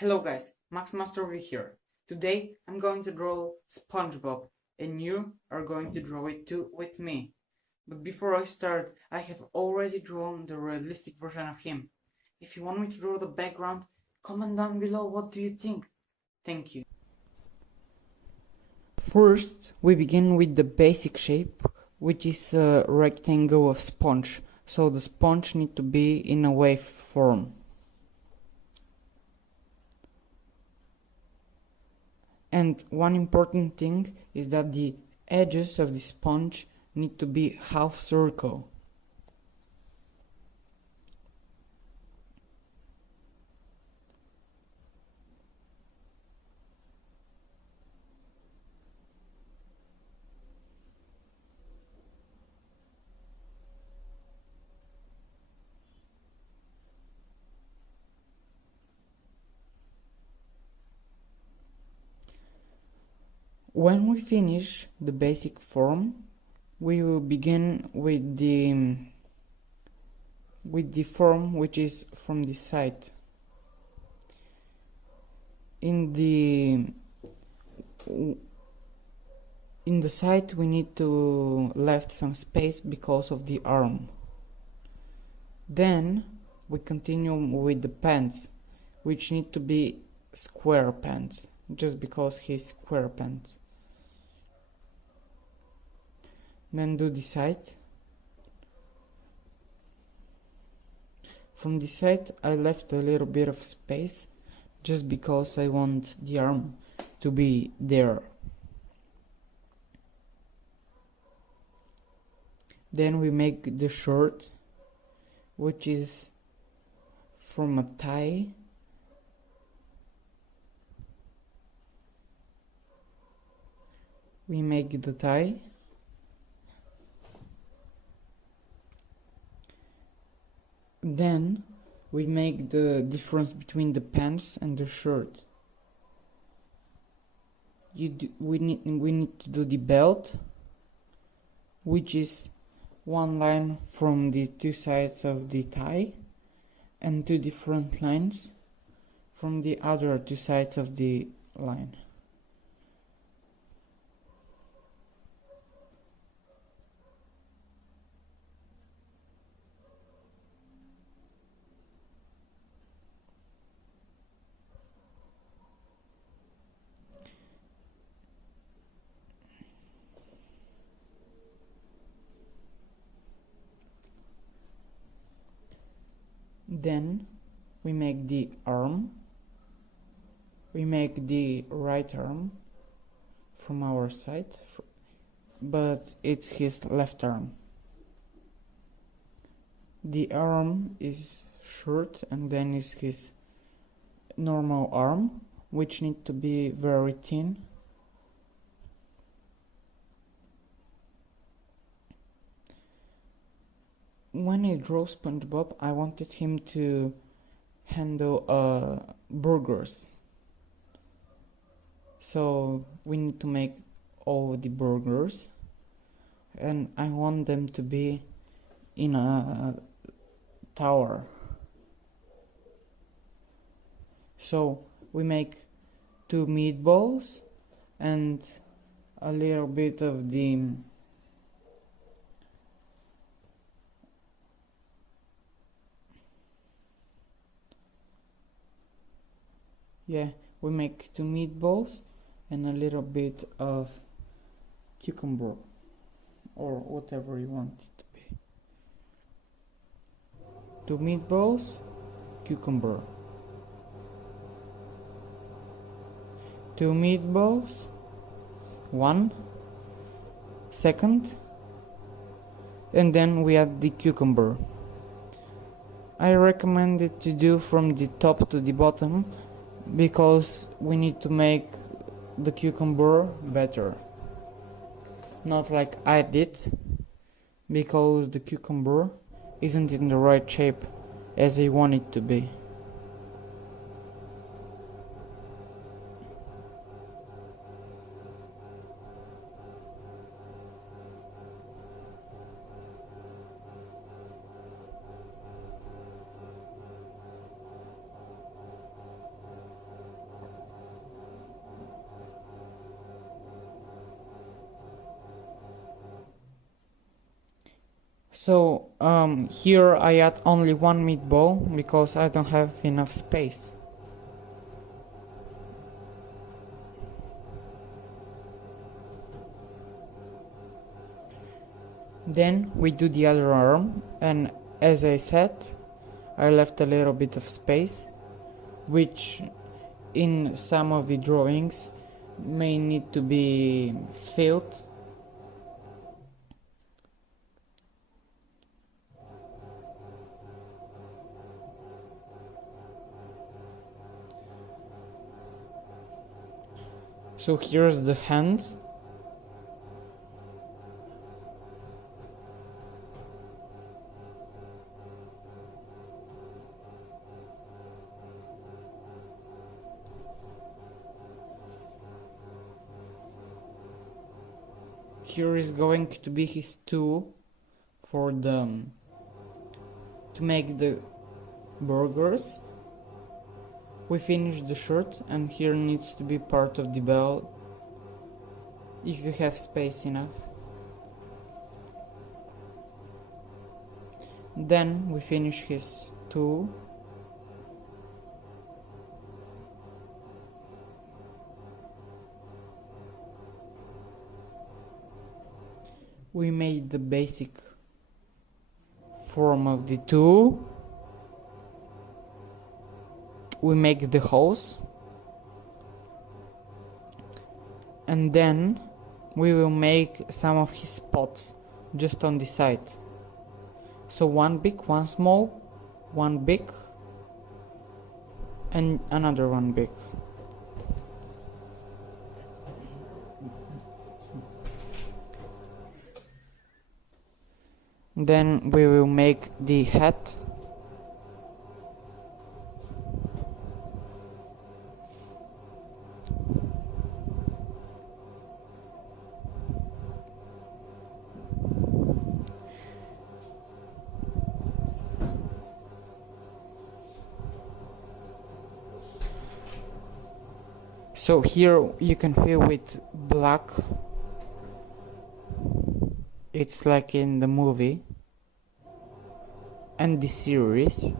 Hello guys, Max Master over here. Today I'm going to draw SpongeBob and you are going to draw it too with me. But before I start, I have already drawn the realistic version of him. If you want me to draw the background, comment down below what do you think. Thank you. First, we begin with the basic shape, which is a rectangle of sponge. So the sponge needs to be in a wave form. And one important thing is that the edges of the sponge need to be half circle. When we finish the basic form, we will begin with the form which is from the side. In the side we need to left some space because of the arm. Then we continue with the pants, which need to be square pants, just because he's square pants. Then do the side. From the side I left a little bit of space just because I want the arm to be there. Then we make the shirt, which is from a tie. We make the tie. Then we make the difference between the pants and the shirt. We need to do the belt, which is one line from the two sides of the tie and two different lines from the other two sides of the line. Then we make the arm. We make the right arm from our side, but it's his left arm. The arm is short and then is his normal arm, which need to be very thin. When I draw SpongeBob, I wanted him to handle burgers. So we need to make all the burgers, and I want them to be in a tower. So we make two meatballs and a little bit of the we make two meatballs and a little bit of cucumber or whatever you want it to be. Two meatballs, cucumber. Two meatballs, 1 second, and then we add the cucumber. I recommend it to do from the top to the bottom because we need to make the cucumber better, not like I did, because the cucumber isn't in the right shape as I want it to be. So here I add only one meatball because I don't have enough space. Then we do the other arm, and as I said, I left a little bit of space, which in some of the drawings may need to be filled. So here's the hand. Here is going to be his tool for to make the burgers. We finished the shirt, and here needs to be part of the belt if you have space enough. Then we finish his tool. We made the basic form of the tool. We make the hose, and then we will make some of his spots just on the side. So one big, one small, one big, and another one big. Then we will make the hat. So here you can fill with black. It's like in the movie and the series.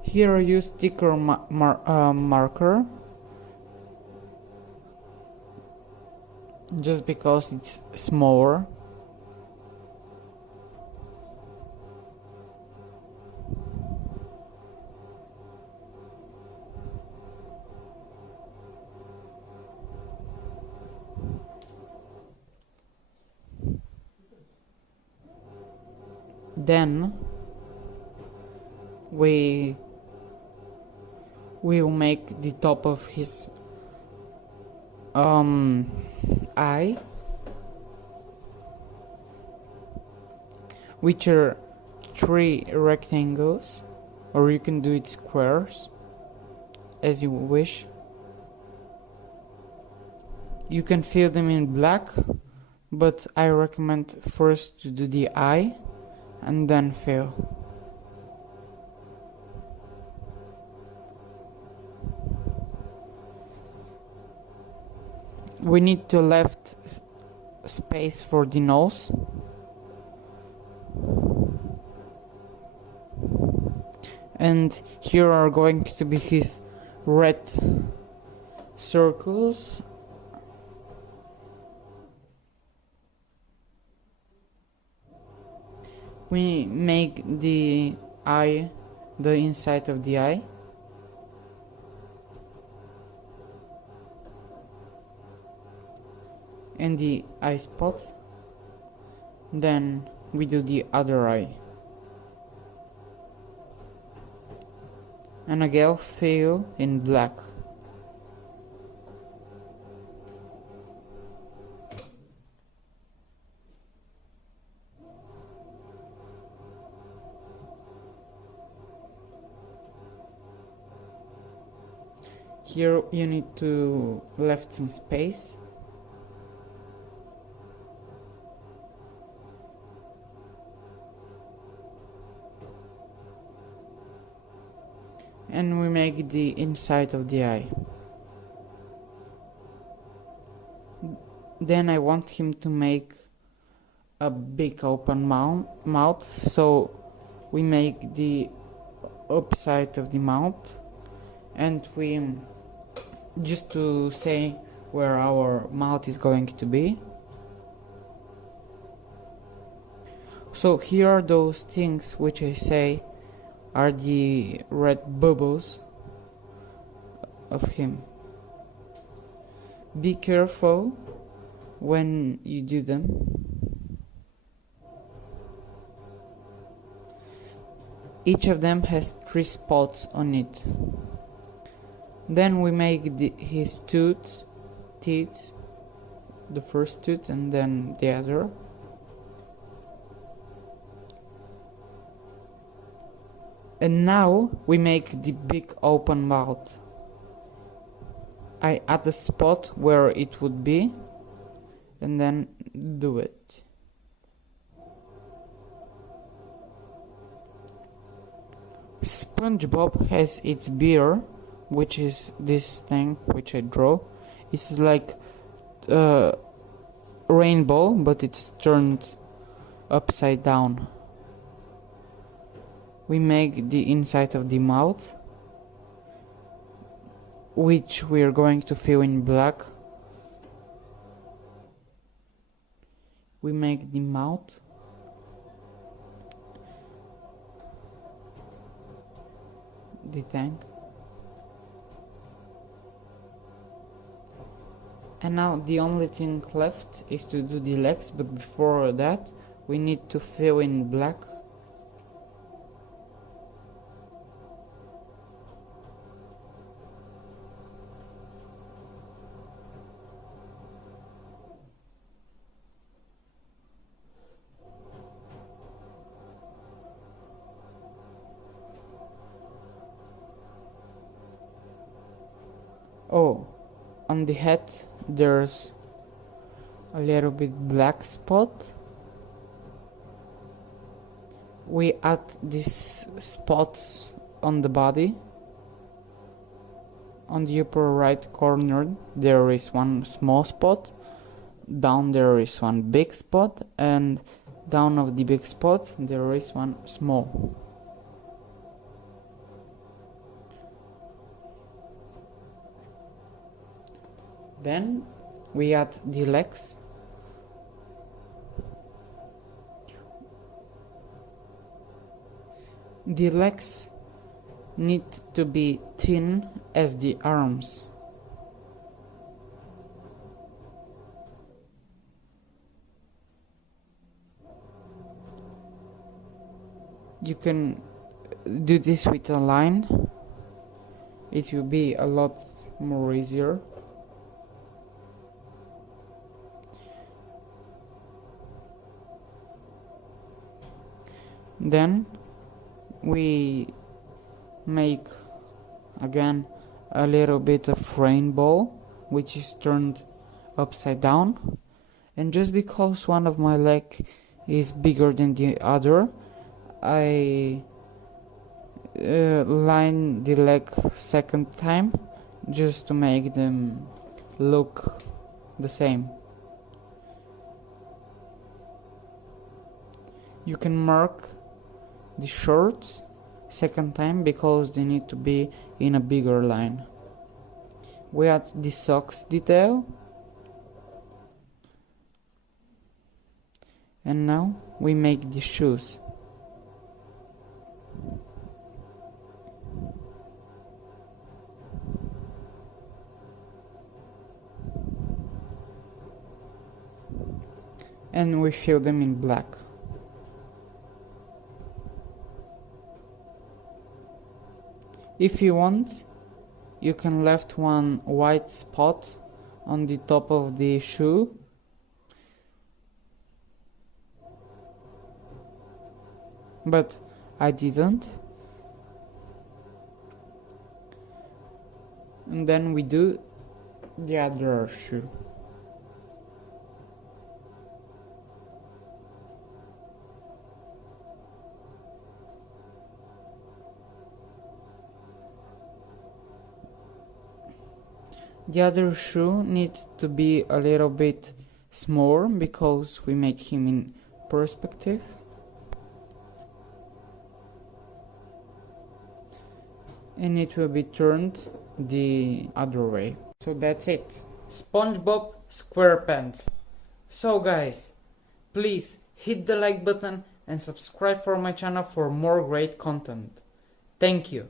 Here I use thicker marker just because it's smaller. Then we will make the top of his eye, which are 3 rectangles, or you can do it squares as you wish. You can fill them in black, but I recommend first to do the eye and then fill. We need to left space for the nose. And here are going to be his red circles. We make the eye, the inside of the eye. And the eye spot. Then we do the other eye. And again fill in black. Here you need to left some space. And we make the inside of the eye. Then I want him to make a big open mouth, so we make the upside of the mouth, and we just to say where our mouth is going to be. So here are those things which I say are the red bubbles of him. Be careful when you do them. Each of them has 3 spots on it. Then we make his teeth, the first tooth and then the other. And now we make the big open mouth. I add a spot where it would be and then do it. SpongeBob has its beer, which is this thing which I draw. It's like rainbow, but it's turned upside down. We make the inside of the mouth, which we are going to fill in black. We make the mouth. The tank. And now the only thing left is to do the legs, but before that we need to fill in black. Oh, on the head there's a little bit black spot. We add these spots on the body. On the upper right corner there is one small spot. Down there is one big spot, and down of the big spot there is one small. Then we add the legs. The legs need to be thin as the arms. You can do this with a line. It will be a lot more easier. Then we make again a little bit of rainbow, which is turned upside down. And just because one of my legs is bigger than the other, I line the leg second time just to make them look the same. You can mark the shorts second time because they need to be in a bigger line. We add the socks detail, and now we make the shoes. And we fill them in black. If you want, you can left one white spot on the top of the shoe. But I didn't. And then we do the other shoe. The other shoe needs to be a little bit smaller because we make him in perspective. And it will be turned the other way. So that's it. SpongeBob Square Pants. So guys, please hit the like button and subscribe for my channel for more great content. Thank you.